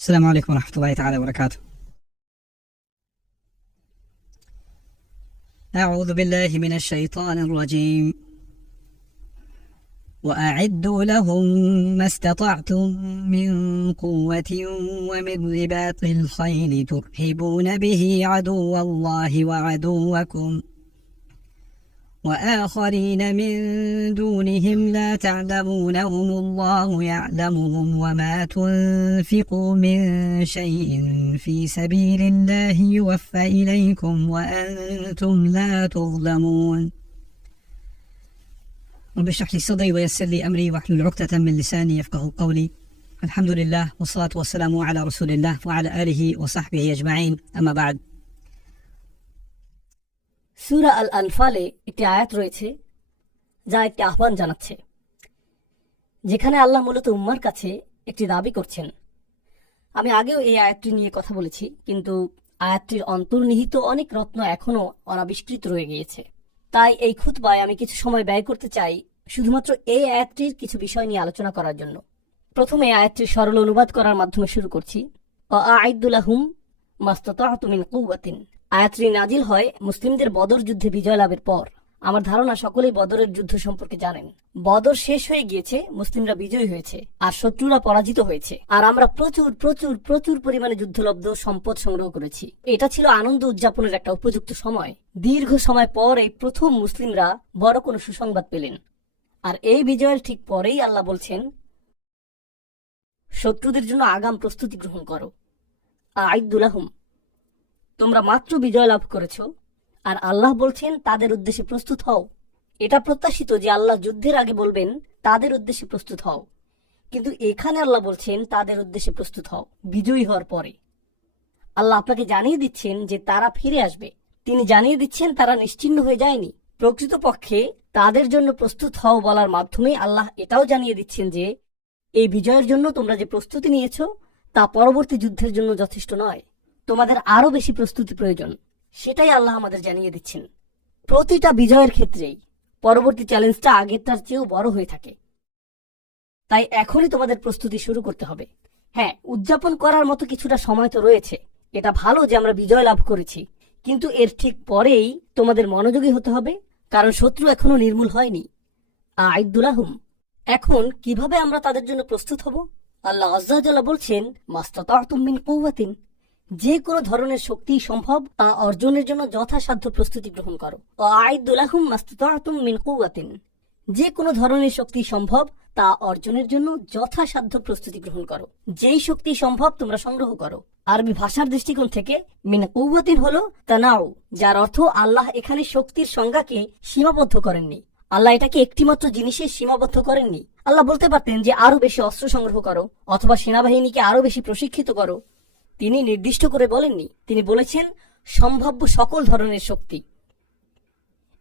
السلام عليكم ورحمة الله تعالى وبركاته. أعوذ بالله من الشيطان الرجيم. وأعدوا لهم ما استطعتم من قوة ومن رباط الخيل ترهبون به عدو الله وعدوكم وآخرين من دونهم لا تعلمونهم الله يعلمهم وما تنفقوا من شيء في سبيل الله يوفى إليكم وأنتم لا تظلمون. رب اشرح لي صدري ويسر لي أمري واحلل عقدة من لساني يفقهوا قولي. الحمد لله والصلاة والسلام على رسول الله وعلى آله وصحبه أجمعين. أما بعد. সূরা আল আনফালে একটি আয়াত রয়েছে যা একটি আহ্বান জানাচ্ছে, যেখানে আল্লাহ মূলত উম্মার কাছে একটি দাবি করছেন। আমি আগেও এই আয়াতটি নিয়ে কথা বলেছি, কিন্তু আয়াতটির অন্তর্নিহিত অনেক রত্ন এখনও অনাবিষ্কৃত রয়ে গিয়েছে। তাই এই খুতবায় আমি কিছু সময় ব্যয় করতে চাই শুধুমাত্র এই আয়াতটির কিছু বিষয় নিয়ে আলোচনা করার জন্য। প্রথমে আয়াতটির সরল অনুবাদ করার মাধ্যমে শুরু করছি। ওয়াআইদ্দু লাহুম মাস্তাতা'তু মিন কুওয়াতিন। আয়াতটি নাজিল হয় মুসলিমদের বদর যুদ্ধে বিজয় লাভের পর। আমার ধারণা সকলেই বদরের যুদ্ধ সম্পর্কে জানেন। বদর শেষ হয়ে গিয়েছে, মুসলিমরা বিজয়ী হয়েছে আর শত্রুরা পরাজিত হয়েছে, আর আমরা প্রচুর প্রচুর প্রচুর পরিমাণে যুদ্ধলব্ধ সম্পদ সংগ্রহ করেছি। এটা ছিল আনন্দ উদযাপনের একটা উপযুক্ত সময়। দীর্ঘ সময় পর এই প্রথম মুসলিমরা বড় কোনো সুসংবাদ পেলেন, আর এই বিজয়ের ঠিক পরেই আল্লাহ বলছেন, শত্রুদের জন্য আগাম প্রস্তুতি গ্রহণ করো। আ'ইদ্দু লাহুম, তোমরা মাত্র বিজয় লাভ করেছ, আর আল্লাহ বলছেন তাদের উদ্দেশ্যে প্রস্তুত হও। এটা প্রত্যাশিত যে আল্লাহ যুদ্ধের আগে বলবেন তাদের উদ্দেশ্যে প্রস্তুত হও, কিন্তু এখানে আল্লাহ বলছেন তাদের উদ্দেশ্যে প্রস্তুত হও বিজয়ী হওয়ার পরে। আল্লাহ আপনাকে জানিয়ে দিচ্ছেন যে তারা ফিরে আসবে। তিনি জানিয়ে দিচ্ছেন তারা নিশ্চিহ্ন হয়ে যায়নি। প্রকৃতপক্ষে তাদের জন্য প্রস্তুত হও বলার মাধ্যমে আল্লাহ এটাও জানিয়ে দিচ্ছেন যে এই বিজয়ের জন্য তোমরা যে প্রস্তুতি নিয়েছ তা পরবর্তী যুদ্ধের জন্য যথেষ্ট নয়, তোমাদের আরো বেশি প্রস্তুতি প্রয়োজন। সেটাই আল্লাহ আমাদের জানিয়ে দিচ্ছেন। প্রতিটা বিজয়ের ক্ষেত্রেই পরবর্তী চ্যালেঞ্জটা আগেরটার চেয়েও বড় হয়ে থাকে। তাই এখনই তোমাদের প্রস্তুতি শুরু করতে হবে। হ্যাঁ, উদযাপন করার মতো কিছুটা সময় তো রয়েছে। এটা ভালো যে আমরা বিজয় লাভ করেছি, কিন্তু এর ঠিক পরেই তোমাদের মনোযোগী হতে হবে, কারণ শত্রু এখনো নির্মূল হয়নি। আ'ইদ্দু লাহুম, এখন কিভাবে আমরা তাদের জন্য প্রস্তুত হব? আল্লাহ আযজা ওয়া জাল্লা বলছেন, মাস্তাতা'তুম মিন কুওয়াতিন, যে কোনো ধরনের শক্তি সম্ভব তা অর্জনের জন্য যথাসাধ্য প্রস্তুতি গ্রহণ করো। ওয়াআইদ্দু লাহুম মাস্তাতা'তুম মিন কুওয়াতিন, যে কোনো ধরনের শক্তি সম্ভব তা অর্জনের জন্য যথাসাধ্য প্রস্তুতি গ্রহণ করো। যেই শক্তি সম্ভব তোমরা সংগ্রহ করো। আরবি ভাষার দৃষ্টিকোণ থেকে মিন কুওয়াতিন হলো তানাউ, যার অর্থ আল্লাহ এখানে শক্তির সংজ্ঞাকে সীমাবদ্ধ করেননি। আল্লাহ এটাকে একটিমাত্র জিনিসে সীমাবদ্ধ করেননি। আল্লাহ বলতে পারতেন যে আরো বেশি অস্ত্র সংগ্রহ করো অথবা সেনাবাহিনীকে আরো বেশি প্রশিক্ষিত করো। তিনি নির্দিষ্ট করে বলেননি, তিনি বলেছেন সম্ভাব্য সকল ধরনের শক্তি।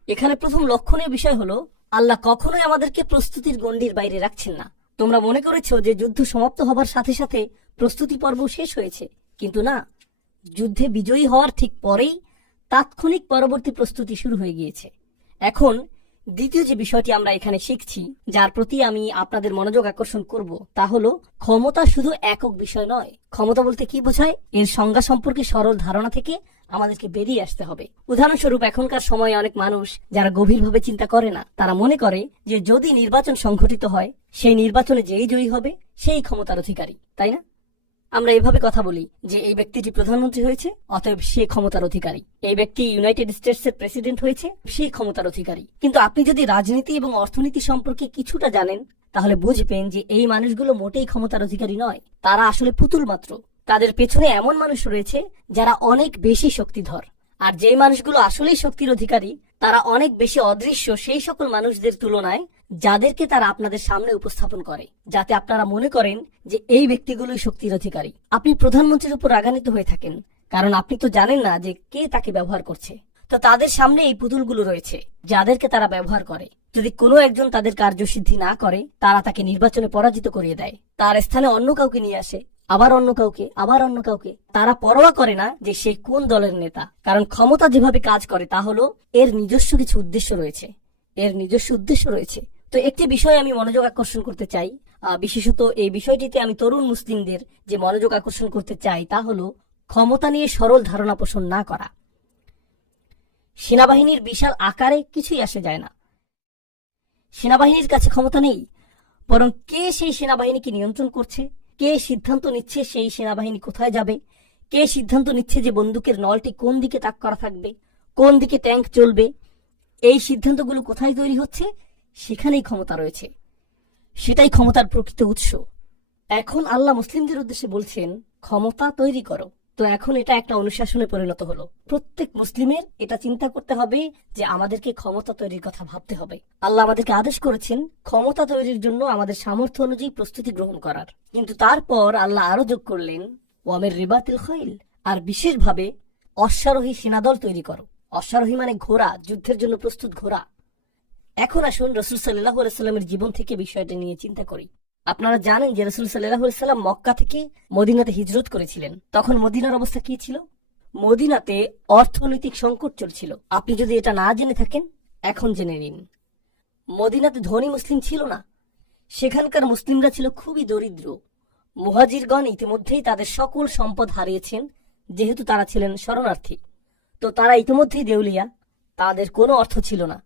এখানে প্রথম লক্ষণীয় বিষয় হলো আল্লাহ কখনোই আমাদেরকে প্রস্তুতির গণ্ডির বাইরে রাখছেন না। তোমরা মনে করেছো যে যুদ্ধ সমাপ্ত হবার সাথে সাথে প্রস্তুতি পর্ব শেষ হয়েছে, কিন্তু না, যুদ্ধে বিজয়ী হওয়ার ঠিক পরেই তাৎক্ষণিক পরবর্তী প্রস্তুতি শুরু হয়ে গিয়েছে। এখন দ্বিতীয় যে বিষয়টি আমরা এখানে শিখছি, যার প্রতি আমি আপনাদের মনোযোগ আকর্ষণ করব, তা হলো ক্ষমতা শুধু একক বিষয় নয়। ক্ষমতা বলতে কি বোঝায়, এর সংজ্ঞা সম্পর্কে সরল ধারণা থেকে আমাদেরকে বেরিয়ে আসতে হবে। উদাহরণস্বরূপ, এখনকার সময়ে অনেক মানুষ যারা গভীরভাবে চিন্তা করে না, তারা মনে করে যে যদি নির্বাচন সংঘটিত হয়, সেই নির্বাচনে যেই জয়ী হবে সেই ক্ষমতার অধিকারী, তাই না? আমরা এভাবে কথা বলি যে এই ব্যক্তিটি প্রধানমন্ত্রী হয়েছে, অতএব সে ক্ষমতার অধিকারী। এই ব্যক্তি ইউনাইটেড স্টেটসের প্রেসিডেন্ট হয়েছে, সেই ক্ষমতার অধিকারী। কিন্তু আপনি যদি রাজনীতি এবং অর্থনীতি সম্পর্কে কিছুটা জানেন, তাহলে বুঝবেন যে এই মানুষগুলো মোটেই ক্ষমতার অধিকারী নয়। তারা আসলে পুতুল মাত্র। তাদের পেছনে এমন মানুষ রয়েছে যারা অনেক বেশি শক্তিধর, আর যেই মানুষগুলো আসলেই শক্তির অধিকারী তারা অনেক বেশি অদৃশ্য সেই সকল মানুষদের তুলনায়, যাদেরকে তারা আপনাদের সামনে উপস্থাপন করে, যাতে আপনারা মনে করেন যে এই ব্যক্তিগুলোই শক্তির অধিকারী। আপনি প্রধানমন্ত্রীর উপর রাগান্বিত হয়ে থাকেন, কারণ আপনি তো জানেন না যে কে তাকে ব্যবহার করছে। তো তাদের সামনে এই পুতুলগুলো রয়েছে যাদেরকে তারা ব্যবহার করে। যদি কোনো একজন তাদের কার্যসিদ্ধি না করে, তারা তাকে নির্বাচনে পরাজিত করিয়ে দেয়, তার স্থানে অন্য কাউকে নিয়ে আসে, আবার অন্য কাউকে, আবার অন্য কাউকে। তারা পরোয়া করে না যে সে কোন দলের নেতা, কারণ ক্ষমতা যেভাবে কাজ করে তা হলো এর নিজস্ব কিছু উদ্দেশ্য রয়েছে। তো একটি বিষয় আমি মনোযোগ আকর্ষণ করতে চাই, বিশেষত এই বিষয়টিতে আমি তরুণ মুসলিমদের যে মনোযোগ আকর্ষণ করতে চাই তা হলো ক্ষমতা নিয়ে সরল ধারণা পোষণ না করা। সেনাবাহিনীর বিশাল আকারে কিছুই আসে যায় না। সেনাবাহিনীর কাছে ক্ষমতা নেই, বরং কে সেই সেনাবাহিনীকে নিয়ন্ত্রণ করছে, কে সিদ্ধান্ত নিচ্ছে সেই সেনাবাহিনী কোথায় যাবে, কে সিদ্ধান্ত নিচ্ছে যে বন্দুকের নলটি কোন দিকে তাক করা থাকবে, কোন দিকে ট্যাঙ্ক চলবে, এই সিদ্ধান্তগুলো কোথায় তৈরি হচ্ছে, সেখানেই ক্ষমতা রয়েছে। সেটাই ক্ষমতার প্রকৃত উৎস। এখন আল্লাহ মুসলিমদের উদ্দেশ্যে বলছেন ক্ষমতা তৈরি করো। তো এখন এটা একটা অনুশাসনে পরিণত হলো। প্রত্যেক মুসলিমের এটা চিন্তা করতে হবে যে আমাদেরকে ক্ষমতা তৈরির কথা ভাবতে হবে। আল্লাহ আমাদেরকে আদেশ করেছেন ক্ষমতা তৈরির জন্য আমাদের সামর্থ্য অনুযায়ী প্রস্তুতি গ্রহণ করার। কিন্তু তারপর আল্লাহ আরো যোগ করলেন ওয়ামের রিবাতিল খাইল, আর বিশেষভাবে অশ্বারোহী সেনাদল তৈরি করো। অশ্বারোহী মানে ঘোড়া, যুদ্ধের জন্য প্রস্তুত ঘোড়া। এখন আসুন রাসূল সাল্লাল্লাহু আলাইহি সাল্লামের জীবন থেকে বিষয়টা নিয়ে চিন্তা করি। আপনারা জানেন যে রাসূল সাল্লাল্লাহু আলাইহি সাল্লাম মক্কা থেকে মদিনাতে হিজরত করেছিলেন। তখন মদিনার অবস্থা কি ছিল? মদিনাতে অর্থনৈতিক সংকট চলছিল। আপনি যদি এটা না জেনে থাকেন এখন জেনে নিন। মদিনাতে ধনী মুসলিম ছিল না, সেখানকার মুসলিমরা ছিল খুবই দরিদ্র। মুহাজিরগণ ইতিমধ্যেই তাদের সকল সম্পদ হারিয়েছেন, যেহেতু তারা ছিলেন শরণার্থী। তো তারা ইতিমধ্যেই দেউলিয়া, তাদের কোনো অর্থ ছিল না।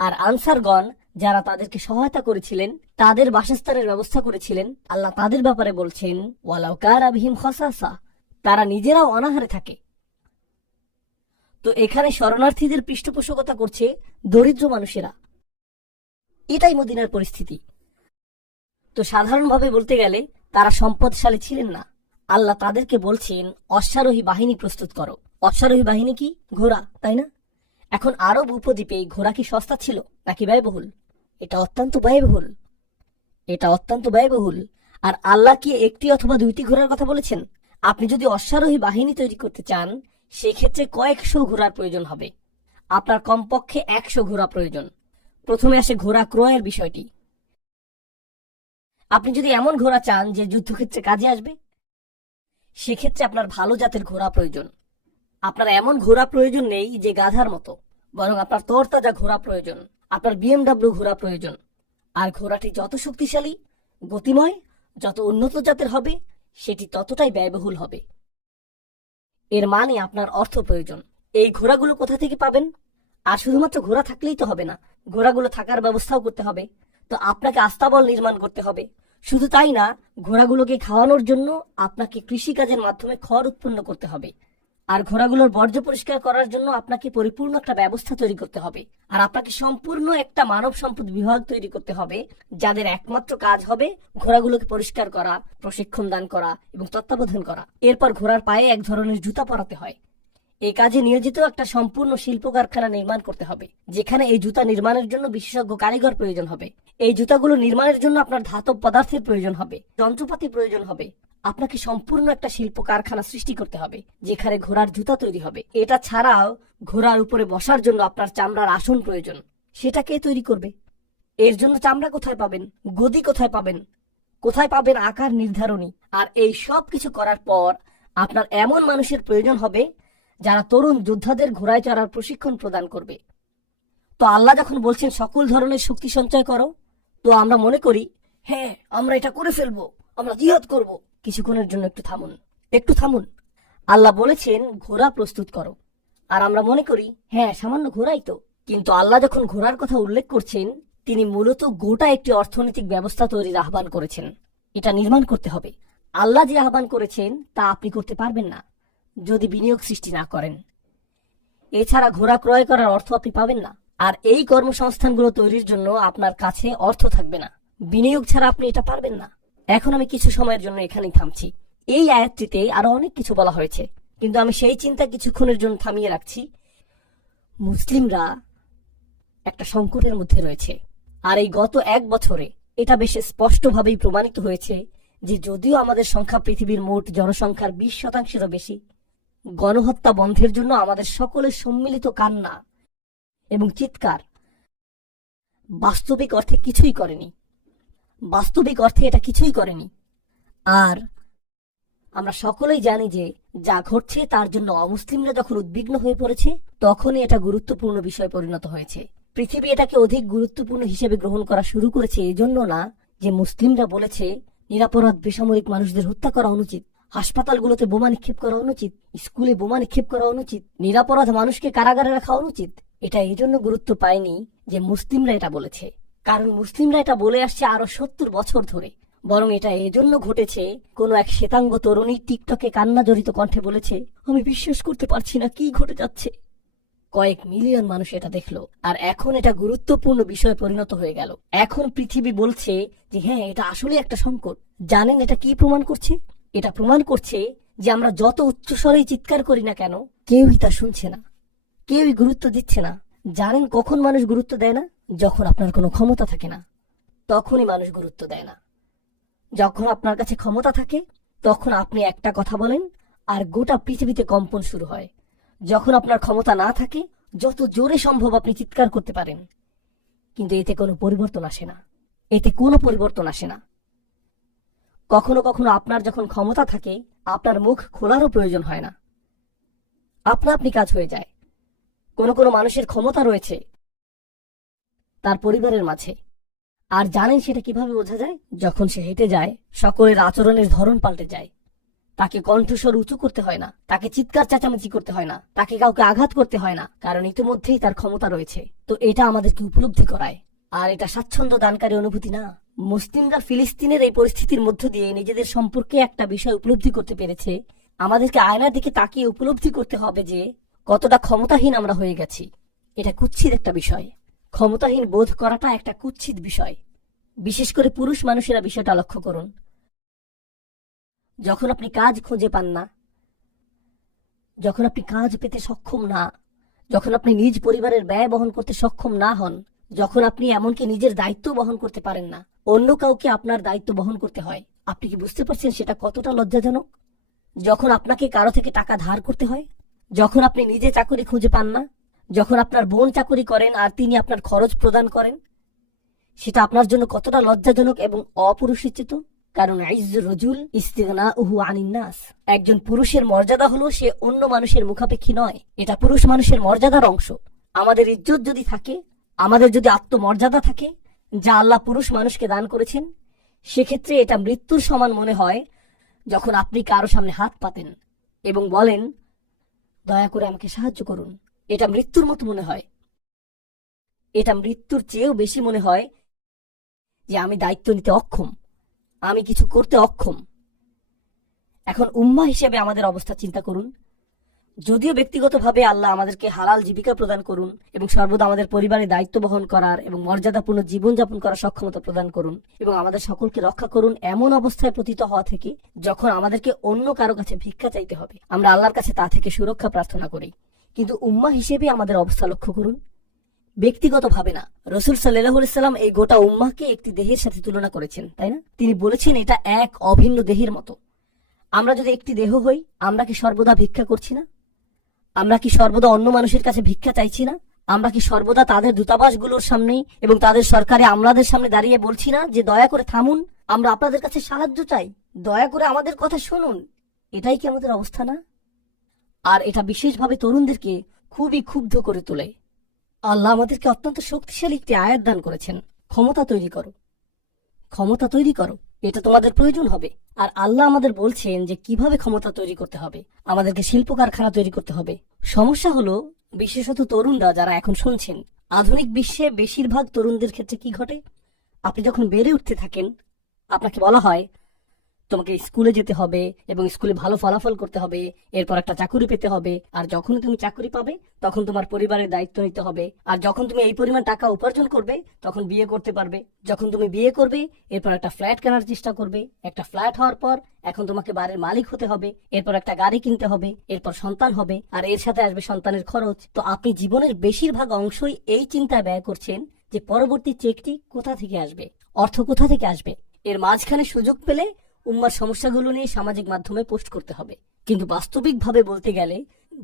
আর আনসারগণ যারা তাদেরকে সহায়তা করেছিলেন, তাদের বাসস্থানের ব্যবস্থা করেছিলেন, আল্লাহ তাদের ব্যাপারে বলছেন ওয়ালাউ কানা বিহিম খাসাসা, তারা নিজেরাও অনাহারে থাকে। তো এখানে শরণার্থীদের পৃষ্ঠপোষকতা করছে দরিদ্র মানুষেরা। এটাই মদিনার পরিস্থিতি। তো সাধারণভাবে বলতে গেলে তারা সম্পদশালী ছিলেন না। আল্লাহ তাদেরকে বলছেন অশ্বারোহী বাহিনী প্রস্তুত করো। অশ্বারোহী বাহিনী কি? ঘোড়া, তাই না? এখন আরব উপদ্বীপে ঘোড়া কি সস্তা ছিল নাকি ব্যয়বহুল? এটা অত্যন্ত ব্যয়বহুল। এটা অত্যন্ত ব্যয়বহুল। আর আল্লাহ কি একটি অথবা দুইটি ঘোড়ার কথা বলেছেন? আপনি যদি অশ্বারোহী বাহিনী তৈরি করতে চান সেক্ষেত্রে কয়েকশো ঘোড়ার প্রয়োজন হবে। আপনার কমপক্ষে 100 ঘোড়া প্রয়োজন। প্রথমে আসে ঘোড়া ক্রয়ের বিষয়টি। আপনি যদি এমন ঘোড়া চান যে যুদ্ধক্ষেত্রে কাজে আসবে, সেক্ষেত্রে আপনার ভালো জাতের ঘোড়া প্রয়োজন। আপনার এমন ঘোড়া প্রয়োজন নেই যে গাধার মতো, বরং আপনার তরতাজা ঘোড়া প্রয়োজন। আপনার BMW ঘোড়া প্রয়োজন। আর ঘোড়াটি যত শক্তিশালী, গতিময়, যত উন্নত জাতের হবে, সেটি ততটাই ব্যয়বহুল হবে। এর মানে আপনার অর্থ প্রয়োজন। এই ঘোড়াগুলো কোথা থেকে পাবেন? আর শুধুমাত্র ঘোড়া থাকলেই তো হবে না, ঘোড়াগুলো থাকার ব্যবস্থাও করতে হবে। তো আপনাকে আস্তাবল নির্মাণ করতে হবে। শুধু তাই না, ঘোড়াগুলোকে খাওয়ানোর জন্য আপনাকে কৃষিকাজের মাধ্যমে খড় উৎপন্ন করতে হবে। আর ঘোড়াগুলোর বর্জ্য পরিষ্কার করার জন্য আপনাকে পরিপূর্ণ একটা ব্যবস্থা তৈরি করতে হবে। আর আপনাকে সম্পূর্ণ একটা মানব সম্পদ বিভাগ তৈরি করতে হবে, যাদের একমাত্র কাজ হবে ঘোড়াগুলোকে পরিষ্কার করা, প্রশিক্ষণ দান করা এবং তত্ত্বাবধান করা। এরপর ঘোড়ার পায়ে এক ধরনের জুতা পরাতে হয়। এই কাজে নিয়োজিত একটা সম্পূর্ণ শিল্প কারখানা নির্মাণ করতে হবে, যেখানে এই জুতা নির্মাণের জন্য বিশেষজ্ঞ কারিগর প্রয়োজন হবে। এই জুতাগুলো নির্মাণের জন্য আপনার ধাতব পদার্থের প্রয়োজন হবে, যন্ত্রপাতি প্রয়োজন হবে। আপনাকে সম্পূর্ণ একটা শিল্প কারখানা সৃষ্টি করতে হবে, যেখানে ঘোড়ার জুতা তৈরি হবে। এটা ছাড়াও ঘোড়ার উপরে বসার জন্য আপনার চামড়ার আসন প্রয়োজন। সেটা কে তৈরি করবে? এর জন্য চামড়া কোথায় পাবেন? গদি কোথায় পাবেন? কোথায় পাবেন আকার নির্ধারণী? আর এই সব কিছু করার পর আপনার এমন মানুষের প্রয়োজন হবে যারা তরুণ যোদ্ধাদের ঘোড়ায় চড়ার প্রশিক্ষণ প্রদান করবে। তো আল্লাহ যখন বলছেন সকল ধরনের শক্তি সঞ্চয় করো, তো আমরা মনে করি হ্যাঁ আমরা এটা করে ফেলবো, আমরা জিহাদ করব। কিছুক্ষণের জন্য একটু থামুন, একটু থামুন। আল্লাহ বলেছেন ঘোড়া প্রস্তুত করো, আর আমরা মনে করি হ্যাঁ সামান্য ঘোড়াই তো। কিন্তু আল্লাহ যখন ঘোড়ার কথা উল্লেখ করছেন, তিনি মূলত গোটা একটি অর্থনৈতিক ব্যবস্থা তৈরির আহ্বান করেছেন। এটা নির্মাণ করতে হবে। আল্লাহ যে আহ্বান করেছেন তা আপনি করতে পারবেন না যদি বিনিয়োগ সৃষ্টি না করেন। এছাড়া ঘোড়া ক্রয় করার অর্থ আপনি পাবেন না। আর এই কর্মসংস্থানগুলো তৈরির জন্য আপনার কাছে অর্থ থাকবে না। বিনিয়োগ ছাড়া আপনি এটা পারবেন না। এখন আমি কিছু সময়ের জন্য এখানেই থামছি। এই আয়াতটিতে আরো অনেক কিছু বলা হয়েছে, কিন্তু আমি সেই চিন্তা কিছুক্ষণের জন্য থামিয়ে রাখছি। মুসলিমরা একটা সংকটের মধ্যে রয়েছে। আর এই গত 1 বছরে এটা বেশ স্পষ্টভাবেই প্রমাণিত হয়েছে যে যদিও আমাদের সংখ্যা পৃথিবীর মোট জনসংখ্যার 20%-এরও বেশি, গণহত্যা বন্ধের জন্য আমাদের সকলের সম্মিলিত কান্না এবং চিৎকার বাস্তবিক অর্থে কিছুই করেনি। বাস্তবিক অর্থে এটা কিছুই করেনি। আর আমরা সকলেই জানি যে যা ঘটছে তার জন্য অমুসলিমরা যখন উদ্বিগ্ন হয়ে পড়েছে, তখনই এটা গুরুত্বপূর্ণ বিষয় পরিণত হয়েছে। পৃথিবী এটাকে অধিক গুরুত্বপূর্ণ হিসেবে গ্রহণ করা শুরু করেছে এজন্য না যে মুসলিমরা বলেছে নিরাপরাধ বেসামরিক মানুষদের হত্যা করা অনুচিত, হাসপাতালগুলোতে বোমা নিক্ষেপ করা অনুচিত, স্কুলে বোমা নিক্ষেপ করা অনুচিত, নিরাপরাধ মানুষকে কারাগারে রাখা অনুচিত, এটা এই জন্য গুরুত্ব পায়নি যে মুসলিমরা এটা বলেছে, কারণ মুসলিমরা এটা বলে আসছে আরো 70 বছর ধরে। বরং এটা এজন্য ঘটেছে, কোন এক শ্বেতাঙ্গ তরুণী টিকটকে কান্না জড়িত কণ্ঠে বলেছে, আমি বিশ্বাস করতে পারছি না কি ঘটে যাচ্ছে। কয়েক মিলিয়ন মানুষ এটা দেখলো, আর এখন এটা গুরুত্বপূর্ণ বিষয়ে পরিণত হয়ে গেল। এখন পৃথিবী বলছে যে হ্যাঁ, এটা আসলে একটা সংকট। জানেন এটা কি প্রমাণ করছে? এটা প্রমাণ করছে যে আমরা যত উচ্চস্বরেই চিৎকার করি না কেন, কেউই তা শুনছে না, কেউই গুরুত্ব দিচ্ছে না। জানেন কখন মানুষ গুরুত্ব দেয় না? যখন আপনার কোনো ক্ষমতা থাকে না, তখনই মানুষ গুরুত্ব দেয় না। যখন আপনার কাছে ক্ষমতা থাকে, তখন আপনি একটা কথা বলেন আর গোটা পৃথিবীতে কম্পন শুরু হয়। যখন আপনার ক্ষমতা না থাকে, যত জোরে সম্ভব আপনি চিৎকার করতে পারেন, কিন্তু এতে কোনো পরিবর্তন আসে না, এতে কোনো পরিবর্তন আসে না। কখনো কখনো আপনার যখন ক্ষমতা থাকে, আপনার মুখ খোলারও প্রয়োজন হয় না, আপনা আপনি কাজ হয়ে যায়। কোনো কোনো মানুষের ক্ষমতা রয়েছে তার পরিবারের মাঝে, আর জানেন সেটা কিভাবে বোঝা যায়? যখন সে হেঁটে যায়, সকলের আচরণের ধরন পাল্টে যায়। তাকে কণ্ঠস্বর উঁচু করতে হয় না, তাকে চিৎকার চেঁচামেচি করতে হয় না, তাকে কাউকে আঘাত করতে হয় না, কারণ ইতিমধ্যেই তার ক্ষমতা রয়েছে। তো এটা আমাদেরকে উপলব্ধি করায়, আর এটা স্বাচ্ছন্দ্য দানকারী অনুভূতি না। মুসলিমরা ফিলিস্তিনের এই পরিস্থিতির মধ্য দিয়ে নিজেদের সম্পর্কে একটা বিষয় উপলব্ধি করতে পেরেছে। আমাদেরকে আয়নার দিকে তাকিয়ে উপলব্ধি করতে হবে যে কতটা ক্ষমতাহীন আমরা হয়ে গেছি। এটা কুৎসিত একটা বিষয়। ক্ষমতাহীন বোধ করাটা একটা কুৎসিত বিষয়। বিশেষ করে পুরুষ মানুষেরা বিষয়টা লক্ষ্য করুন। যখন আপনি কাজ খুঁজে পান না, যখন আপনি কাজ পেতে সক্ষম না, যখন আপনি নিজ পরিবারের ব্যয় বহন করতে সক্ষম না হন, যখন আপনি এমনকি নিজের দায়িত্ব বহন করতে পারেন না, অন্য কাউকে আপনার দায়িত্ব বহন করতে হয়, আপনি কি বুঝতে পারছেন সেটা কতটা লজ্জাজনক? যখন আপনাকে কারো থেকে টাকা ধার করতে হয়, যখন আপনি নিজে চাকরি খুঁজে পান না, যখন আপনার বোন চাকরি করেন আর তিনি আপনার খরচ প্রদান করেন, সেটা আপনার জন্য কতটা লজ্জাজনক এবং অপুরুষোচিত। কারণ ইজ্জুর রাজুল ইস্তিগনাউহু আনিন নাস, একজন পুরুষের মর্যাদা হলো সে অন্য মানুষের মুখাপেক্ষী নয়। এটা পুরুষ মানুষের মর্যাদার অংশ। আমাদের ইজ্জত যদি থাকে, আমাদের যদি আত্মমর্যাদা থাকে, যা আল্লাহ পুরুষ মানুষকে দান করেছেন, সেক্ষেত্রে এটা মৃত্যুর সমান মনে হয় যখন আপনি কারো সামনে হাত পাতেন এবং বলেন, দয়া করে আমাকে সাহায্য করুন। এটা মৃত্যুর মতো মনে হয়। এটা মৃত্যুর চেয়েও বেশি মনে হয় যে আমি দায়িত্ব নিতে অক্ষম, আমি কিছু করতে অক্ষম। এখন উম্মাহ হিসেবে আমাদের অবস্থা চিন্তা করুন। যদিও ব্যক্তিগতভাবে আল্লাহ আমাদেরকে হালাল জীবিকা প্রদান করুন এবং সর্বদা আমাদের পরিবারের দায়িত্ব বহন করার এবং মর্যাদাপূর্ণ জীবনযাপন করার সক্ষমতা প্রদান করুন এবং আমাদের সকলকে রক্ষা করুন এমন অবস্থায় পতিত হওয়া থেকে যখন আমাদেরকে অন্য কারো কাছে ভিক্ষা চাইতে হবে, আমরা আল্লাহর কাছে তা থেকে সুরক্ষা প্রার্থনা করি। কিন্তু উম্মাহ হিসেবে আমাদের অবস্থা লক্ষ্য করুন। ব্যক্তিগতভাবে না, রাসূল সাল্লাল্লাহু আলাইহি সাল্লাম এই গোটা উম্মাহকে একটি দেহের সাথে তুলনা করেছেন, তাই না? তিনি বলেছেন এটা এক অভিন্ন দেহের মতো। আমরা যদি একটি দেহ হই, আমরা কি সর্বদা ভিক্ষা করছি না? আমরা কি সর্বদা অন্য মানুষের কাছে ভিক্ষা চাইছি না? আমরা কি সর্বদা তাদের দূতাবাসগুলোর সামনেই এবং তাদের সরকারি আমলাদের সামনে দাঁড়িয়ে বলছি না যে দয়া করে থামুন, আমরা আপনাদের কাছে সাহায্য চাই, দয়া করে আমাদের কথা শুনুন? এটাই কি আমাদের অবস্থা না? আর এটা বিশেষভাবে তরুণদেরকে খুবই ক্ষুব্ধ করে তোলে। আল্লাহ আমাদেরকে অত্যন্ত শক্তিশালী একটি আয়াত দান করেছেন, ক্ষমতা তৈরি করো, ক্ষমতা তৈরি করো, এটা তোমাদের প্রয়োজন হবে। আর আল্লাহ আমাদের বলছেন যে কিভাবে ক্ষমতা তৈরি করতে হবে, আমাদেরকে শিল্প কারখানা তৈরি করতে হবে। সমস্যা হলো, বিশেষত তরুণরা যারা এখন শুনছেন, আধুনিক বিশ্বে বেশিরভাগ তরুণদের ক্ষেত্রে কি ঘটে? আপনি যখন বেড়ে উঠতে থাকেন, আপনাকে বলা হয় তোমাকে স্কুলে যেতে হবে এবং স্কুলে ভালো ফলাফল করতে হবে, এরপর একটা চাকরি পেতে হবে, আর যখন তুমি চাকরি পাবে তখন তোমার পরিবারের দায়িত্ব নিতে হবে, আর যখন তুমি এই পরিমাণ টাকা উপার্জন করবে তখন বিয়ে করতে পারবে, যখন তুমি বিয়ে করবে এরপর একটা ফ্ল্যাট কেনার চেষ্টা করবে, একটা ফ্ল্যাট হওয়ার পর এখন তোমাকে বাড়ির মালিক হতে হবে, এরপর একটা গাড়ি কিনতে হবে, এরপর সন্তান হবে, আর এর সাথে আসবে সন্তানের খরচ। তো আপনি জীবনের বেশিরভাগ অংশই এই চিন্তায় ব্যয় করছেন যে পরবর্তী চেকটি কোথা থেকে আসবে, অর্থ কোথা থেকে আসবে। এর মাঝখানে সুযোগ পেলে উম্মার সমস্যাগুলো নিয়ে সামাজিক মাধ্যমে পোস্ট করতে হবে। কিন্তু বাস্তবিকভাবে বলতে গেলে,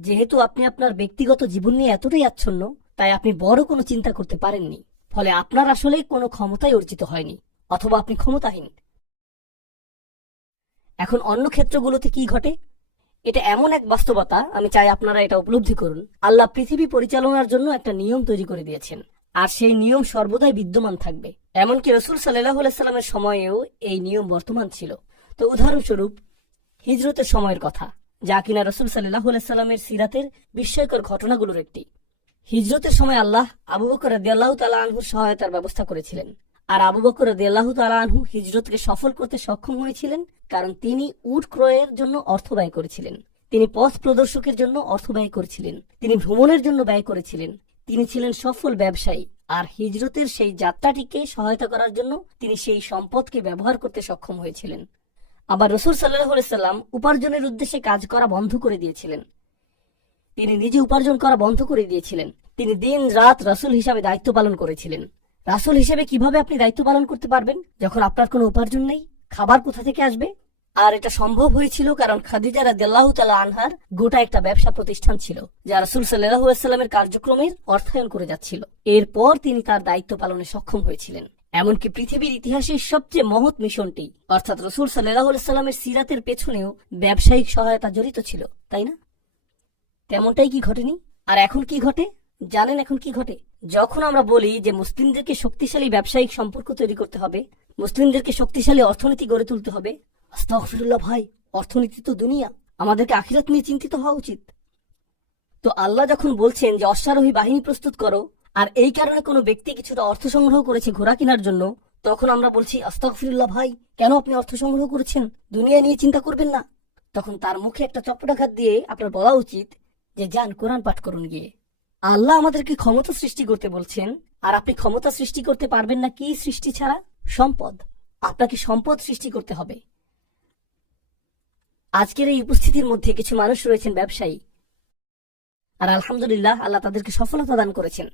যেহেতু আপনি আপনার ব্যক্তিগত জীবন নিয়ে এতটাই আচ্ছন্ন, তাই আপনি বড় কোনো চিন্তা করতে পারেননি। ফলে আপনার আসলে কোনো ক্ষমতাই অর্জিত হয়নি, অথবা আপনি ক্ষমতাহীন। এখন অন্য ক্ষেত্রগুলোতে কি ঘটে? এটা এমন এক বাস্তবতা, আমি চাই আপনারা এটা উপলব্ধি করুন। আল্লাহ পৃথিবী পরিচালনার জন্য একটা নিয়ম তৈরি করে দিয়েছেন। আর সেই নিয়ম সর্বদাই বিদ্যমান থাকবে। এমনকি রাসূল সাল্লাল্লাহু আলাইহি সাল্লামের সময়েও এই নিয়ম বর্তমান ছিল। তো উদাহরণস্বরূপ হিজরতের সময়ের কথা, যা কিনা রাসূল সাল্লাল্লাহু আলাইহি সাল্লামের সিরাতের বিস্ময়কর ঘটনাগুলোর একটি। হিজরতের সময় আল্লাহ আবু বকর রাদিয়াল্লাহু তাআলা আনহুর সহায়তার ব্যবস্থা করেছিলেন। আর আবু বকর রাদিয়াল্লাহু তাআলা আনহু হিজরতকে সফল করতে সক্ষম হয়েছিলেন কারণ তিনি উট ক্রয়ের জন্য অর্থ ব্যয় করেছিলেন, তিনি পথ প্রদর্শকের জন্য অর্থ ব্যয় করেছিলেন, তিনি ভ্রমণের জন্য ব্যয় করেছিলেন, তিনি ছিলেন সফল ব্যবসায়ী। আর হিজরতের সেই যাত্রাটিকে সহায়তা করার জন্য তিনি সেই সম্পদকে ব্যবহার করতে সক্ষম হয়েছিলেন। আবার রাসূল সাল্লাল্লাহু আলাইহি সাল্লাম উপার্জনের উদ্দেশ্যে কাজ করা বন্ধ করে দিয়েছিলেন, তিনি নিজে উপার্জন করা বন্ধ করে দিয়েছিলেন। তিনি দিন রাত রাসূল হিসাবে দায়িত্ব পালন করেছিলেন। রাসূল হিসেবে কিভাবে আপনি দায়িত্ব পালন করতে পারবেন যখন আপনার কোনো উপার্জন নেই? খাবার কোথা থেকে আসবে? আর এটা সম্ভব হয়েছিল কারণ খাদিজা রাদিয়াল্লাহু তাআলা আনহার গোটা একটা ব্যবসা প্রতিষ্ঠান ছিল, যা রাসূল সাল্লাল্লাহু আলাইহি সাল্লামের কার্যক্রমের অর্থায়ন করে যাচ্ছিল। এরপর তিনি তার দায়িত্ব পালনে সক্ষম হয়েছিলেন। এমনকি পৃথিবীর ইতিহাসের সবচেয়ে মহৎ মিশনটি অর্থাৎ রাসূল সাল্লাল্লাহু আলাইহি সাল্লামের সিরাতের পেছনেও ব্যবসায়িক সহায়তা জড়িত ছিল, তাই না? তেমনটাই কি ঘটেনি? আর এখন কি ঘটে জানেন? এখন কি ঘটে? যখন আমরা বলি যে মুসলিমদেরকে শক্তিশালী ব্যবসায়িক সম্পর্ক তৈরি করতে হবে, মুসলিমদেরকে শক্তিশালী অর্থনীতি গড়ে তুলতে হবে, আস্তাগফিরুল্লাহ ভাই, অর্থনীতি তো দুনিয়া, আমাদেরকে আখিরাত নিয়ে চিন্তিত হওয়া উচিত। তো আল্লাহ যখন বলছেন যে অশ্বারোহী বাহিনী প্রস্তুত করো, আর এই কারণে কোনো ব্যক্তি কিছুটা অর্থ সংগ্রহ করেছে ঘোড়া কেনার জন্য, তখন আমরা বলছি আস্তাগফিরুল্লাহ ভাই, কেন আপনি অর্থ সংগ্রহ করেছেন? দুনিয়া নিয়ে চিন্তা করবেন না। তখন তার মুখে একটা চপটাঘাত দিয়ে আপনার বলা উচিত যে যান কোরআন পাঠ করুন গিয়ে। আল্লাহ আমাদেরকে ক্ষমতা সৃষ্টি করতে বলছেন, আর আপনি ক্ষমতা সৃষ্টি করতে পারবেন না কি সৃষ্টি ছাড়া? সম্পদ। আপনাকে সম্পদ সৃষ্টি করতে হবে। আজকের এই উপস্থিতির মধ্যে কিছু মানুষ রয়েছেন ব্যবসায়ী, আর আলহামদুলিল্লাহ আল্লাহ তাদেরকে সফলতা দান করেছেন।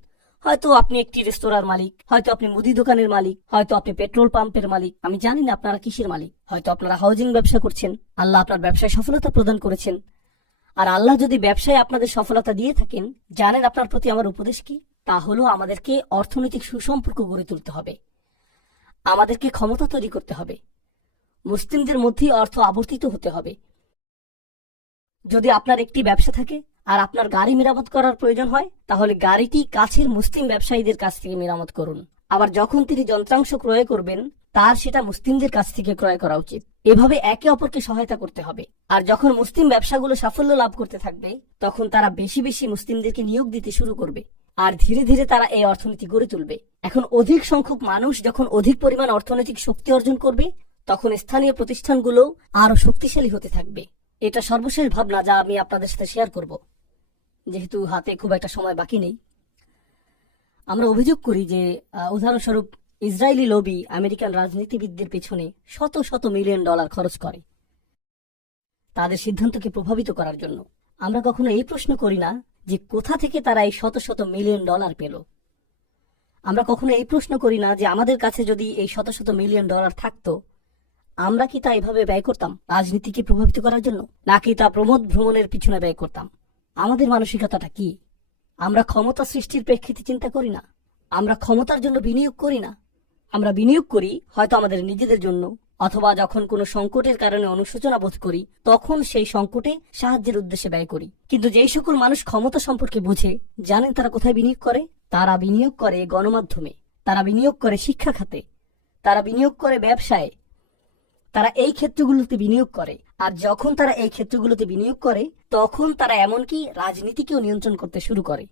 হয়তো আপনি একটি রেস্তোরাঁর মালিক, হয়তো আপনি মুদি দোকানের মালিক, হয়তো আপনি পেট্রোল পাম্পের মালিক, আমি জানি না আপনারা কিসের মালিক, হয়তো আপনারা হাউজিং ব্যবসা করছেন। আল্লাহ আপনার ব্যবসায় সফলতা প্রদান করেছেন। আর আল্লাহ যদি ব্যবসায় আপনাদের সফলতা দিয়ে থাকেন, জানেন আপনার প্রতি আমার উপদেশ কি? তা হলো আমাদেরকে অর্থনৈতিক সুসম্পর্ক গড়ে তুলতে হবে, আমাদেরকে ক্ষমতা তৈরি করতে হবে, মুসলিমদের মধ্যেই অর্থ আবর্তিত হতে হবে। যদি আপনার একটি ব্যবসা থাকে আর আপনার গাড়ি মেরামত করার প্রয়োজন হয়, তাহলে গাড়িটি কাছের মুসলিম ব্যবসায়ীদের কাছ থেকে মেরামত করুন। আবার যখন তিনি যন্ত্রাংশ ক্রয় করবেন, তার সেটা মুসলিমদের কাছ থেকে ক্রয় করা উচিত। এভাবে একে অপরকে সহায়তা করতে হবে। আর যখন মুসলিম ব্যবসাগুলো সাফল্য লাভ করতে থাকবে, তখন তারা বেশি বেশি মুসলিমদেরকে নিয়োগ দিতে শুরু করবে, আর ধীরে ধীরে তারা এই অর্থনীতি গড়ে তুলবে। এখন অধিক সংখ্যক মানুষ যখন অধিক পরিমাণ অর্থনৈতিক শক্তি অর্জন করবে, তখন স্থানীয় প্রতিষ্ঠানগুলো আরো শক্তিশালী হতে থাকবে। এটা সর্বশেষ ভাবনা যা আমি আপনাদের সাথে শেয়ার করব, যেহেতু হাতে খুব একটা সময় বাকি নেই। আমরা অভিযোগ করি যে উদাহরণস্বরূপ ইসরায়েলি লবি আমেরিকান রাজনীতিবিদদের পেছনে শত শত মিলিয়ন ডলার খরচ করে তাদের সিদ্ধান্তকে প্রভাবিত করার জন্য। আমরা কখনো এই প্রশ্ন করি না যে কোথা থেকে তারা এই শত শত মিলিয়ন ডলার পেল। আমরা কখনো এই প্রশ্ন করি না যে আমাদের কাছে যদি এই শত শত মিলিয়ন ডলার থাকতো, আমরা কি তা এভাবে ব্যয় করতাম রাজনীতিকে প্রভাবিত করার জন্য, নাকি তা প্রমোদ ভ্রমণের পিছনে ব্যয় করতাম? আমাদের মানসিকতাটা কি? আমরা ক্ষমতা সৃষ্টির প্রেক্ষিতে চিন্তা করি না, আমরা ক্ষমতার জন্য বিনিয়োগ করি না। আমরা বিনিয়োগ করি হয়তো আমাদের নিজেদের জন্য, অথবা যখন কোনো সংকটের কারণে অনুশোচনা বোধ করি, তখন সেই সংকটে সাহায্যের উদ্দেশ্যে ব্যয় করি। কিন্তু যেই সকল মানুষ ক্ষমতা সম্পর্কে বোঝে, জানেন তারা কোথায় বিনিয়োগ করে? তারা বিনিয়োগ করে গণমাধ্যমে, তারা বিনিয়োগ করে শিক্ষা খাতে, তারা বিনিয়োগ করে ব্যবসায়, তারা এই ক্ষেত্রগুলোতে বিনিয়োগ করে। আর যখন তারা এই ক্ষেত্রগুলোতে বিনিয়োগ করে, তখন তারা এমনকি রাজনীতিকেও নিয়ন্ত্রণ করতে শুরু করে।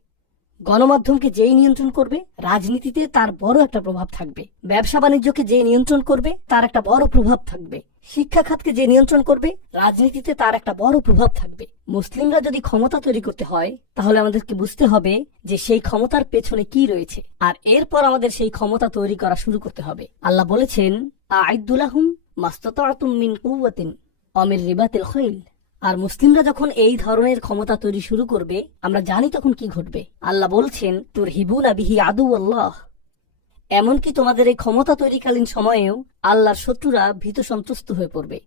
গণমাধ্যমকে যেই নিয়ন্ত্রণ করবে, রাজনীতিতে তার বড় একটা প্রভাব থাকবে। ব্যবসা বাণিজ্যকে যে নিয়ন্ত্রণ করবে, তার একটা বড় প্রভাব থাকবে। শিক্ষা খাতকে যে নিয়ন্ত্রণ করবে, রাজনীতিতে তার একটা বড় প্রভাব থাকবে। মুসলিমরা যদি ক্ষমতা তৈরি করতে হয়, তাহলে আমাদেরকে বুঝতে হবে যে সেই ক্ষমতার পেছনে কি রয়েছে, আর এরপর আমাদের সেই ক্ষমতা তৈরি করা শুরু করতে হবে। আল্লাহ বলেছেন, আ'ইদ্দু লাহুম মাস্তাতা'তুম মিন কুওয়াতিন ওয়া মির রিবাতিল খাইল। আর মুসলিমরা যখন এই ধরনের ক্ষমতা তৈরি শুরু করবে, আমরা জানি তখন কি ঘটবে। আল্লাহ বলছেন, তুরহিবুনা বিহি আদুওয়াল্লাহ, এমনকি তোমাদের এই ক্ষমতা তৈরিকালীন সময়েও আল্লাহর শত্রুরা ভীত সন্ত্রস্ত হয়ে পড়বে।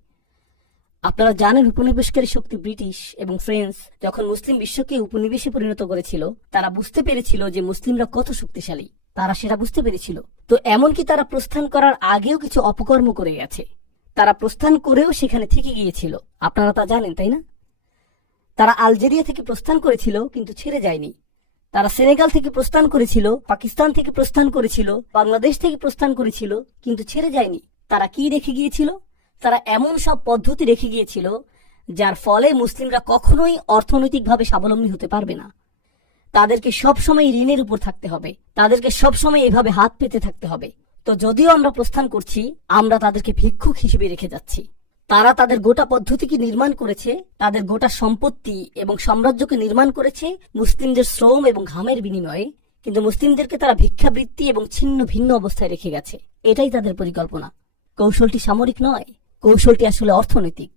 আপনারা জানেন উপনিবেশকারী শক্তি ব্রিটিশ এবং ফ্রেঞ্চ যখন মুসলিম বিশ্বকে উপনিবেশে পরিণত করেছিল, তারা বুঝতে পেরেছিল যে মুসলিমরা কত শক্তিশালী, তারা সেটা বুঝতে পেরেছিল। তো এমনকি তারা প্রস্থান করার আগেও কিছু অপকর্ম করে গেছে, তারা প্রস্থান করেও সেখানে থেকে গিয়েছিল। আপনারা তা জানেন, তাই না? তারা আলজেরিয়া থেকে প্রস্থান করেছিল কিন্তু ছেড়ে যায়নি, তারা সেনেগাল থেকে প্রস্থান করেছিল, পাকিস্তান থেকে প্রস্থান করেছিল, বাংলাদেশ থেকে প্রস্থান করেছিল, কিন্তু ছেড়ে যায়নি। তারা কি রেখে গিয়েছিল? তারা এমন সব পদ্ধতি রেখে গিয়েছিল যার ফলে মুসলিমরা কখনোই অর্থনৈতিকভাবে স্বাবলম্বী হতে পারবে না। তাদেরকে সবসময় ঋণের উপর থাকতে হবে, তাদেরকে সবসময় এভাবে হাত পেতে থাকতে হবে। তো যদিও আমরা প্রস্থান করছি, আমরা তাদেরকে ভিক্ষুক হিসেবে রেখে যাচ্ছি। তারা তাদের গোটা পদ্ধতিকে নির্মাণ করেছে, তাদের গোটা সম্পত্তি এবং সাম্রাজ্যকে নির্মাণ করেছে মুসলিমদের শ্রম এবং ঘামের বিনিময়ে, কিন্তু মুসলিমদেরকে তারা ভিক্ষাবৃত্তি এবং ছিন্ন ভিন্ন অবস্থায় রেখে গেছে। এটাই তাদের পরিকল্পনা। কৌশলটি সামরিক নয়, কৌশলটি আসলে অর্থনৈতিক।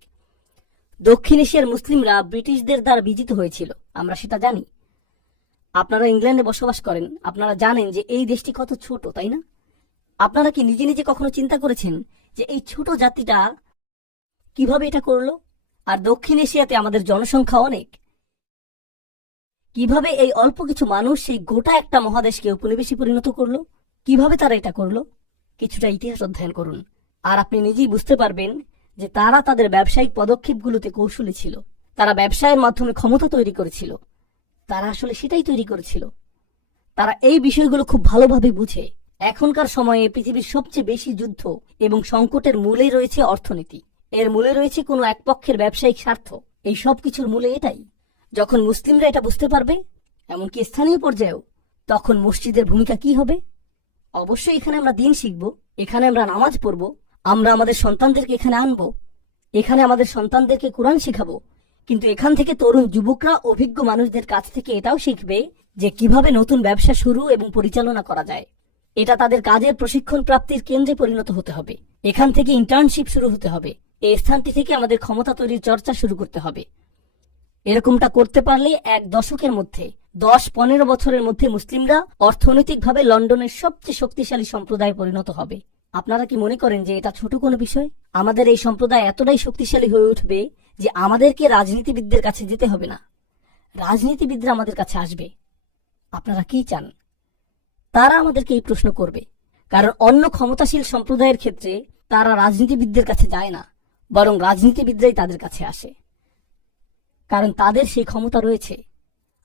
দক্ষিণ এশিয়ার মুসলিমরা ব্রিটিশদের দ্বারা বিজিত হয়েছিল, আমরা সেটা জানি। আপনারা ইংল্যান্ডে বসবাস করেন, আপনারা জানেন যে এই দেশটি কত ছোট, তাই না? আপনারা কি নিজে নিজে কখনো চিন্তা করেছেন যে এই ছোট জাতিটা কিভাবে এটা করলো? আর দক্ষিণ এশিয়াতে আমাদের জনসংখ্যা অনেক। কিভাবে এই অল্প কিছু মানুষ সেই গোটা একটা মহাদেশকে উপনিবেশে পরিণত করলো? কিভাবে তারা এটা করলো? কিছুটা ইতিহাস অধ্যয়ন করুন, আর আপনি নিজেই বুঝতে পারবেন যে তারা তাদের ব্যবসায়িক পদক্ষেপগুলোতে কৌশলী ছিল। তারা ব্যবসায়ের মাধ্যমে ক্ষমতা তৈরি করেছিল। তারা আসলে সেটাই তৈরি করেছিল। তারা এই বিষয়গুলো খুব ভালোভাবে বুঝে। এখনকার সময়ে পৃথিবীর সবচেয়ে বেশি যুদ্ধ এবং সংকটের মূলে রয়েছে অর্থনীতি। এর মূলে রয়েছে কোনো এক পক্ষের ব্যবসায়িক স্বার্থ। এই সব কিছুর মূলে এটাই। যখন মুসলিমরা এটা বুঝতে পারবে, এমনকি স্থানীয় পর্যায়েও, তখন মসজিদের ভূমিকা কি হবে? অবশ্যই এখানে আমরা দিন শিখব, এখানে আমরা নামাজ পড়ব, আমরা আমাদের সন্তানদেরকে এখানে আনবো, এখানে আমাদের সন্তানদেরকে কোরআন শেখাবো। কিন্তু এখান থেকে তরুণ যুবকরা অভিজ্ঞ মানুষদের কাছ থেকে এটাও শিখবে যে কিভাবে নতুন ব্যবসা শুরু এবং পরিচালনা করা যায়। এটা তাদের কাজের প্রশিক্ষণ প্রাপ্তির কেন্দ্রে পরিণত হতে হবে। এখান থেকে ইন্টার্নশিপ শুরু হতে হবে। এই স্থানটি থেকে আমাদের ক্ষমতা তৈরির চর্চা শুরু করতে হবে। এরকমটা করতে পারলে এক দশকের মধ্যে, 10-15 বছরের মধ্যে মুসলিমরা অর্থনৈতিকভাবে লন্ডনের সবচেয়ে শক্তিশালী সম্প্রদায়ে পরিণত হবে। আপনারা কি মনে করেন যে এটা ছোট কোনো বিষয়? আমাদের এই সম্প্রদায় এতটাই শক্তিশালী হয়ে উঠবে যে আমাদেরকে রাজনীতিবিদদের কাছে যেতে হবে না, রাজনীতিবিদরা আমাদের কাছে আসবে। আপনারা কি চান? তারা আমাদেরকে এই প্রশ্ন করবে, কারণ অন্য ক্ষমতাশীল সম্প্রদায়ের ক্ষেত্রে তারা রাজনীতিবিদদের কাছে যায় না, বরং রাজনীতিবিদরাই তাদের কাছে আসে, কারণ তাদের সেই ক্ষমতা রয়েছে।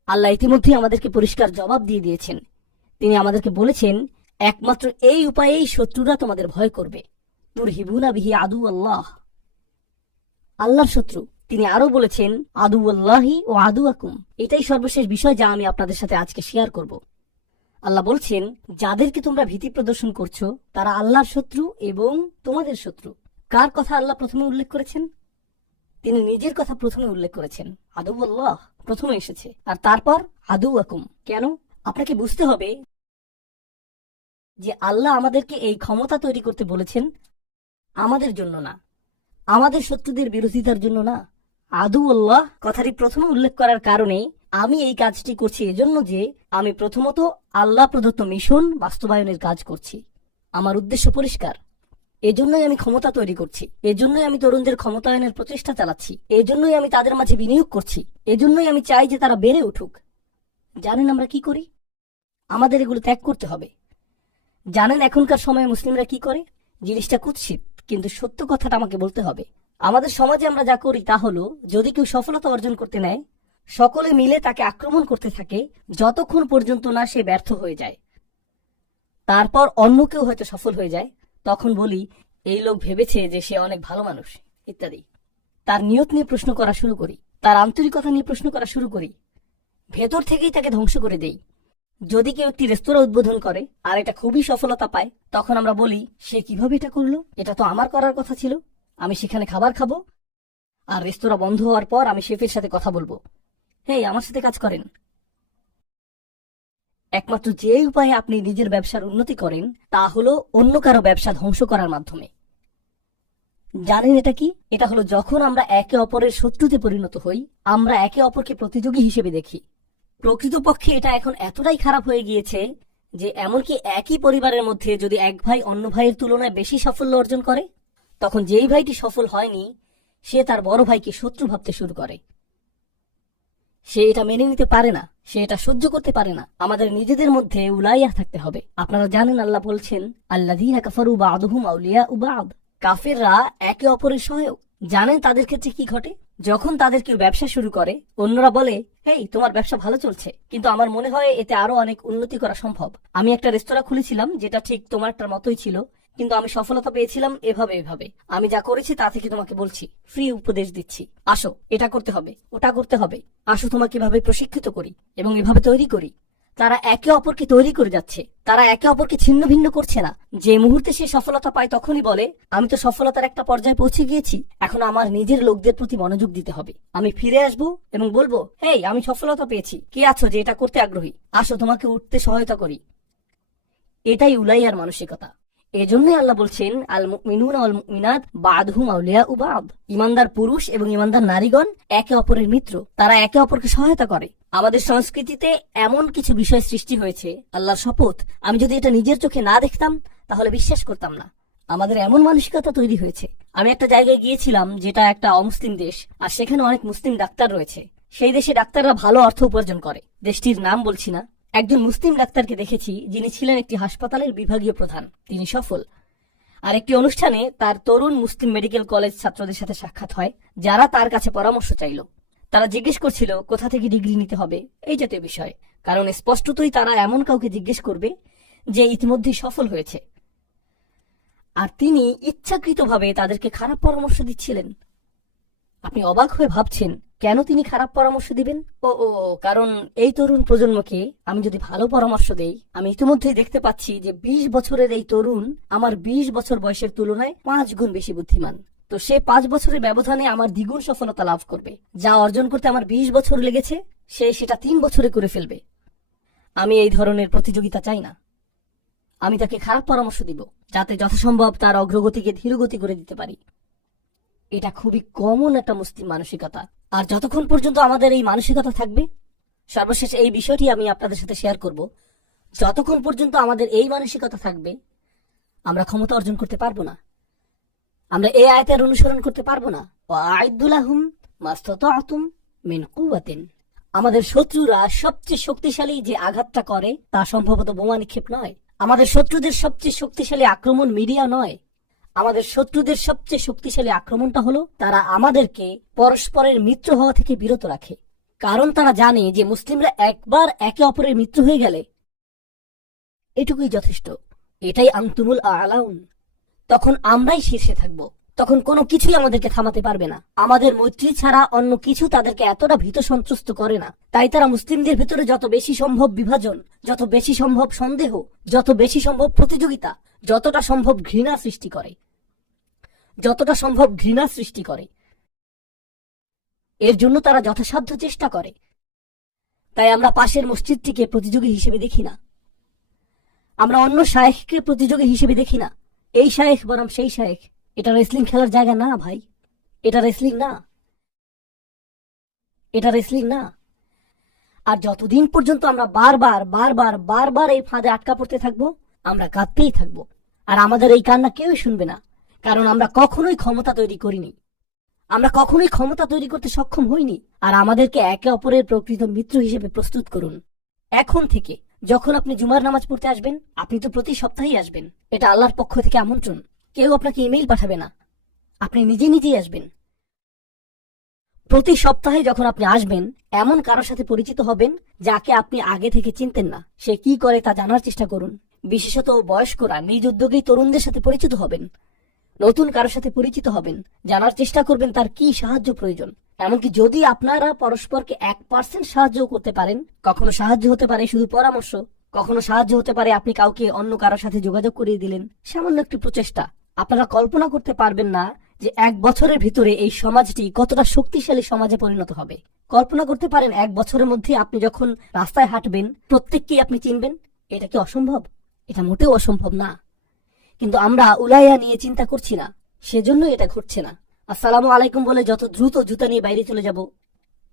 আল্লাহ ইতিমধ্যে আমাদেরকে পরিষ্কার জবাব দিয়ে দিয়েছেন। তিনি আমাদেরকে বলেছেন, একমাত্র এই উপায়েই শত্রুরা তোমাদের ভয় করবে। তুরহিবুনা বিহি আদু আল্লাহ, আল্লাহর শত্রু। তিনি আরো বলেছেন, আদু আল্লাহি ও আদু আকুম। এটাই সর্বশেষ বিষয় যা আমি আপনাদের সাথে আজকে শেয়ার করব। আল্লাহ বলছেন, যাদেরকে তোমরা ভীতি প্রদর্শন করছো তারা আল্লাহর শত্রু এবং তোমাদের শত্রু। কার কথা আল্লাহ প্রথমে উল্লেখ করেছেন? তিনি নিজের কথা প্রথমে উল্লেখ করেছেন। আদু আল্লাহ প্রথমে এসেছে, আর তারপর আদু আকুম। কেন? আপনাকে বুঝতে হবে যে আল্লাহ আমাদেরকে এই ক্ষমতা তৈরি করতে বলেছেন আমাদের জন্য না, আমাদের শত্রুদের বিরোধিতার জন্য না। আদু আল্লাহ কথাটি প্রথমে উল্লেখ করার কারণে আমি এই কাজটি করছি এজন্য যে আমি প্রথমত আল্লাহ প্রদত্ত মিশন বাস্তবায়নের কাজ করছি। আমার উদ্দেশ্য পরিষ্কার। এজন্যই আমি ক্ষমতা তৈরি করছি, এজন্যই আমি তরুণদের ক্ষমতায়নের প্রচেষ্টা চালাচ্ছি, এজন্যই আমি তাদের মাঝে বিনিয়োগ করছি, এজন্যই আমি চাই যে তারা বেড়ে উঠুক। জানেন আমরা কি করি? আমাদের এগুলো ত্যাগ করতে হবে। জানেন এখনকার সময়ে মুসলিমরা কি করে? জিনিসটা কুৎসিত, কিন্তু সত্য কথাটা আমাকে বলতে হবে। আমাদের সমাজে আমরা যা করি তা হলো, যদি কেউ সফলতা অর্জন করতে নেয়, সকলে মিলে তাকে আক্রমণ করতে থাকে যতক্ষণ পর্যন্ত না সে ব্যর্থ হয়ে যায়। তারপর অন্য কেউ হয়তো সফল হয়ে যায়, তখন বলি এই লোক ভেবেছে যে সে অনেক ভালো মানুষ ইত্যাদি। তার নিয়ত নিয়ে প্রশ্ন করা শুরু করি, তার আন্তরিকতা নিয়ে প্রশ্ন করা শুরু করি, ভেতর থেকেই তাকে ধ্বংস করে দেই। যদি কেউ একটি রেস্তোরাঁ উদ্বোধন করে আর এটা খুবই সফলতা পায়, তখন আমরা বলি সে কিভাবে এটা করলো, এটা তো আমার করার কথা ছিল, আমি সেখানে খাবার খাবো, আর রেস্তোরাঁ বন্ধ হওয়ার পর আমি শেফের সাথে কথা বলবো, হেই আমার সাথে কাজ করেন। একমাত্র যে উপায়ে আপনি নিজের ব্যবসার উন্নতি করেন তা হলো অন্য কারো ব্যবসা ধ্বংস করার মাধ্যমে। জানেন এটা কি? এটা হলো যখন আমরা একে অপরের শত্রুতে পরিণত হই, আমরা একে অপরকে প্রতিযোগী হিসেবে দেখি। প্রকৃতপক্ষে এটা এখন এতটাই খারাপ হয়ে গিয়েছে যে এমনকি একই পরিবারের মধ্যে যদি এক ভাই অন্য ভাইয়ের তুলনায় বেশি সাফল্য অর্জন করে, তখন যেই ভাইটি সফল হয়নি সে তার বড় ভাইকে শত্রু ভাবতে শুরু করে। সে এটা মেনে নিতে পারে না, সে এটা সহ্য করতে পারে না। আমাদের নিজেদের মধ্যে উলাইয়া থাকতে হবে। আপনারা জানেন আল্লাহ বলছেন, আল্লাযীনা কাফারু বা'দুহুম আউলিয়াউ বা'দ, কাফেররা একে অপরের সহায়ক। জানেন তাদের ক্ষেত্রে কি ঘটে? যখন তাদের কেউ ব্যবসা শুরু করে, অন্যরা বলে, হেই, তোমার ব্যবসা ভালো চলছে, কিন্তু আমার মনে হয় এতে আরো অনেক উন্নতি করা সম্ভব। আমি একটা রেস্তোরাঁ খুলেছিলাম যেটা ঠিক তোমারটার মতোই ছিল, কিন্তু আমি সফলতা পেয়েছিলাম এভাবে এভাবে। আমি যা করেছি তা থেকে তোমাকে বলছি, ফ্রি উপদেশ দিচ্ছি। আসো, এটা করতে হবে, ওটা করতে হবে, আসো তোমাকে এভাবে প্রশিক্ষিত করি এবং এভাবে তৈরি করি। তারা একে অপরকে তৈরি করে যাচ্ছে, তারা একে অপরকে ছিন্ন ভিন্ন করছে না। যে মুহূর্তে সে সফলতা পায় তখনই বলে, আমি তো সফলতার একটা পর্যায়ে পৌঁছে গিয়েছি, এখন আমার নিজের লোকদের প্রতি মনোযোগ দিতে হবে। আমি ফিরে আসবো এবং বলবো, হেই, আমি সফলতা পেয়েছি, কে আছো যে এটা করতে আগ্রহী, আসো তোমাকে উঠতে সহায়তা করি। এটাই উলাইয়ার মানসিকতা। এজন্যই আল্লাহ বলছেন, আল মুমিনুনা ওয়াল মুমিনাত বা'দুহুম আউলিয়াউ বা'দ। ইমানদার পুরুষ এবং ইমানদার নারীগণ একে অপরের মিত্র, তারা একে অপরকে সহায়তা করে। আমাদের সংস্কৃতিতে এমন কিছু বিষয় সৃষ্টি হয়েছে, আল্লাহর শপথ, আমি যদি এটা নিজের চোখে না দেখতাম তাহলে বিশ্বাস করতাম না। আমাদের এমন মানসিকতা তৈরি হয়েছে। আমি একটা জায়গায় গিয়েছিলাম যেটা একটা অমুসলিম দেশ, আর সেখানে অনেক মুসলিম ডাক্তার রয়েছে। সেই দেশে ডাক্তাররা ভালো অর্থ উপার্জন করে। দেশটির নাম বলছি না। একজন মুসলিম ডাক্তারকে দেখেছি যিনি ছিলেন একটি হাসপাতালের বিভাগীয় প্রধান, তিনি সফল। আর একটি অনুষ্ঠানে তার তরুণ মুসলিম মেডিকেল কলেজ ছাত্রদের সাথে সাক্ষাৎ হয়, যারা তার কাছে পরামর্শ চাইল। তারা জিজ্ঞেস করছিল কোথা থেকে ডিগ্রি নিতে হবে, এই জাতীয় বিষয়, কারণ স্পষ্টতই তারা এমন কাউকে জিজ্ঞেস করবে যে ইতিমধ্যেই সফল হয়েছে। আর তিনি ইচ্ছাকৃতভাবে তাদেরকে খারাপ পরামর্শ দিচ্ছিলেন। আপনি অবাক হয়ে ভাবছেন কেন তিনি খারাপ পরামর্শ দিবেন? কারণ এই তরুণ প্রজন্মকে আমি যদি ভালো পরামর্শ দেই, আমি ইতিমধ্যেই দেখতে পাচ্ছি যে 20 বছরের এই তরুণ আমার 20 বছর বয়সের তুলনায় 5 গুণ বেশি বুদ্ধিমান। তো সে 5 বছরের ব্যবধানে আমার দ্বিগুণ সফলতা লাভ করবে। যা অর্জন করতে আমার 20 বছর লেগেছে, সে সেটা 3 বছরে করে ফেলবে। আমি এই ধরনের প্রতিযোগিতা চাই না। আমি তাকে খারাপ পরামর্শ দিব যাতে যথাসম্ভব তার অগ্রগতিকে ধীরগতি করে দিতে পারি। এটা খুবই কমন একটা মুসলিম মানসিকতা। আর যতক্ষণ পর্যন্ত আমাদের এই মানসিকতা থাকবে, সর্বশেষ এই বিষয়টি আমি আপনাদের সাথে শেয়ার করব, যতক্ষণ পর্যন্ত আমাদের এই মানসিকতা থাকবে, আমরা ক্ষমতা অর্জন করতে পারবো না। আমরা এই আয়াতের অনুসরণ করতে পারবো না। ওয়া'আইদ্দু লাহুম মাসতাতা'তুম মিন কুওয়াতিন। আমাদের শত্রুরা সবচেয়ে শক্তিশালী যে আঘাতটা করে তা সম্ভবত বোমা নিক্ষেপ নয়। আমাদের শত্রুদের সবচেয়ে শক্তিশালী আক্রমণ মিডিয়া নয়। আমাদের শত্রুদের সবচেয়ে শক্তিশালী আক্রমণটা হলো তারা আমাদেরকে পরস্পরের মিত্র হওয়া থেকে বিরত রাখে। কারণ তারা জানে যে মুসলিমরা একবার একে অপরের মিত্র হয়ে গেলে এটুকুই যথেষ্ট। এটাই আনতুমুল আ'লাউন। তখন আমরাই শীর্ষে থাকব। তখন কোনো কিছুই আমাদেরকে থামাতে পারবে না। আমাদের মৈত্রী ছাড়া অন্য কিছু তাদেরকে এতটা ভীত সন্ত্রস্ত করে না। তাই তারা মুসলিমদের ভিতরে যত বেশি সম্ভব বিভাজন, যত বেশি সম্ভব সন্দেহ, যত বেশি সম্ভব প্রতিযোগিতা, যতটা সম্ভব ঘৃণা সৃষ্টি করে, এর জন্য তারা যথাসাধ্য চেষ্টা করে। তাই আমরা পাশের মসজিদটিকে প্রতিযোগী হিসেবে দেখি না। আমরা অন্য শায়েখকে প্রতিযোগী হিসেবে দেখি না। এই শায়েখ বনাম সেই শায়েখ। এটা রেসলিং খেলার জায়গা না ভাই। এটা রেসলিং না। আর যতদিন পর্যন্ত আমরা বারবার এই ফাঁদে আটকা পড়তে থাকবো, আমরা কাঁদতেই থাকবো। আর আমাদের এই কান্না কেউই শুনবে না, কারণ আমরা কখনোই ক্ষমতা তৈরি করিনি। আমরা কখনোই ক্ষমতা তৈরি করতে সক্ষম হইনি। আর আমাদেরকে একে অপরের প্রকৃত মিত্র হিসেবে প্রস্তুত করুন। এখন থেকে যখন আপনি জুমার নামাজ পড়তে আসবেন, আপনি তো প্রতি সপ্তাহেই আসবেন। এটা আল্লাহর পক্ষ থেকে আমন্ত্রণ। কেউ আপনাকে ইমেইল পাঠাবে না, আপনি নিজেই আসবেন। প্রতি সপ্তাহে যখন আপনি আসবেন, এমন কারোর সাথে পরিচিত হবেন যাকে আপনি আগে থেকে চিনতেন না। সে কি করে তা জানার চেষ্টা করুন। বিশেষত বয়স্করা নিজ উদ্যোগেই তরুণদের সাথে পরিচিত হবেন। নতুন কারোর সাথে পরিচিত হবেন, জানার চেষ্টা করবেন তার কি সাহায্য প্রয়োজন। এমনকি যদি আপনারা পরস্পরকে 1% সাহায্য করতে পারেন, কখনো সাহায্য হতে পারে শুধু পরামর্শ, কখনো সাহায্য হতে পারে আপনি কাউকে অন্য কারোর সাথে যোগাযোগ করিয়ে দিলেন, সামান্য একটি প্রচেষ্টা। আপনারা কল্পনা করতে পারবেন না যে 1 বছরের ভিতরে এই সমাজটি কতটা শক্তিশালী সমাজে পরিণত হবে। কল্পনা করতে পারেন 1 বছরের মধ্যে আপনি যখন রাস্তায় হাঁটবেন, প্রত্যেককেই আপনি চিনবেন। এটা কি অসম্ভব? এটা মোটেও অসম্ভব না। কিন্তু আমরা উলাইয়া নিয়ে চিন্তা করছি না, সেজন্য এটা ঘটছে না। আসসালামু আলাইকুম বলে যত দ্রুত জুতা নিয়ে বাইরে চলে যাব,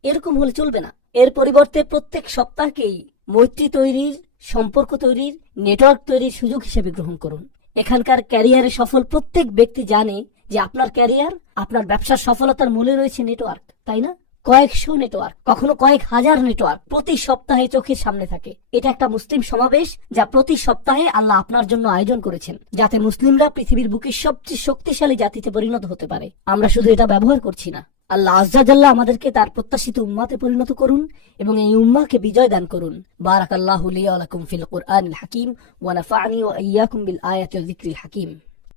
এরকম হলে চলবে না। এর পরিবর্তে প্রত্যেক সপ্তাহকেই মৈত্রী তৈরির, সম্পর্ক তৈরির, নেটওয়ার্ক তৈরির সুযোগ হিসেবে গ্রহণ করুন। এখানকার ক্যারিয়ারে সফল প্রত্যেক ব্যক্তি জানে যে আপনার ক্যারিয়ার, আপনার ব্যবসার সফলতার মূলে রয়েছে নেটওয়ার্ক, তাই না? কয়েকশো নেটওয়ার্ক, কখনো কয়েক হাজার নেটওয়ার্ক প্রতি সপ্তাহে চোখের সামনে থাকে। এটা একটা মুসলিম সমাবেশ যা প্রতি সপ্তাহে আল্লাহ আপনার জন্য আয়োজন করেছেন, যাতে মুসলিমরা পৃথিবীর বুকে সবচেয়ে শক্তিশালী জাতিতে পরিণত হতে পারে। আমরা শুধু এটা ব্যবহার করছি না, আল্লাহ আজ্জা জাল্লাহ আমাদেরকে তার প্রত্যাশিত উম্মাতে পরিণত করুন এবং এই উম্মাকে বিজয় দান করুন। বারাকাল্লাহু লি ওয়া লাকুম ফিল কুরআনিল হাকিম ওয়া নাফা'নি ওয়া ইয়্যাকুম বিল আয়াতি ওয়া যিকরিল হাকিম।